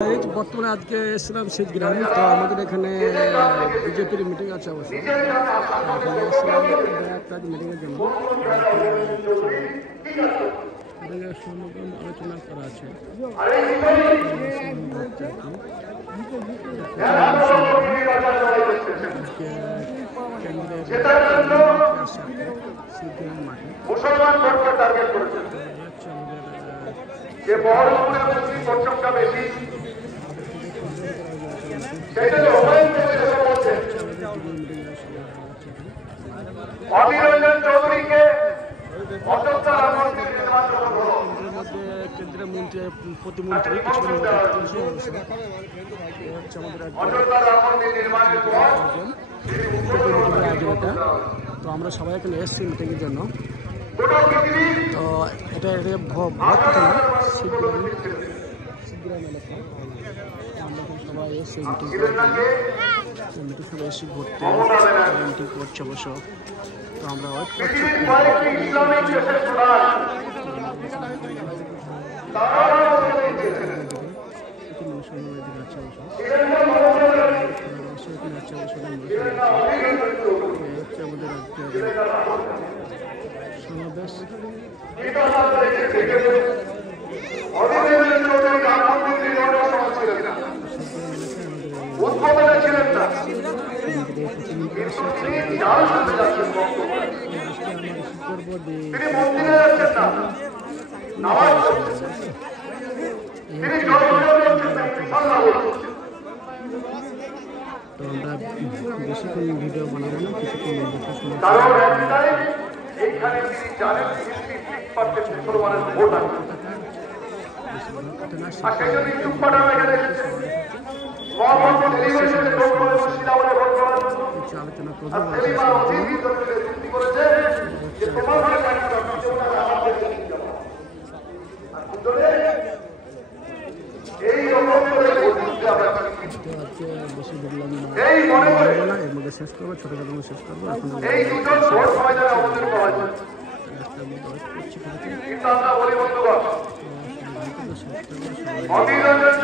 বর্তমানে আজকে এসেছিলাম শীতগ্রাম, তো আমাদের এখানে বিজেপির মিটিং আছে অবশ্য। এখানে এসেছিলাম একটা মিটিংয়ের জন্য। সমাগম আলোচনা করা আছে। কেন্দ্রীয় মন্ত্রী প্রতিমন্ত্রী কিছু আয়োজনটা, তো আমরা সবাই এখানে এসেছি মিটিংয়ের জন্য। তো এটা ভোট না, শীতগ্রাম এলাকা। আমরা সবাই এসেছি মিটিং সবাই এসে ঘুরতে মিটিং করছে অবশ্য। তো আমরা ওয়েট করছি। সমাবেশ তো আমরা বেশিক্ষণ ভিডিও বানাবো না, কিছুক্ষণ আলোচনা করবো। বেশি বললাম না, এর মধ্যে শেষ করবো, ছোটখাটো শেষ করবো। এখন অভিনন্দন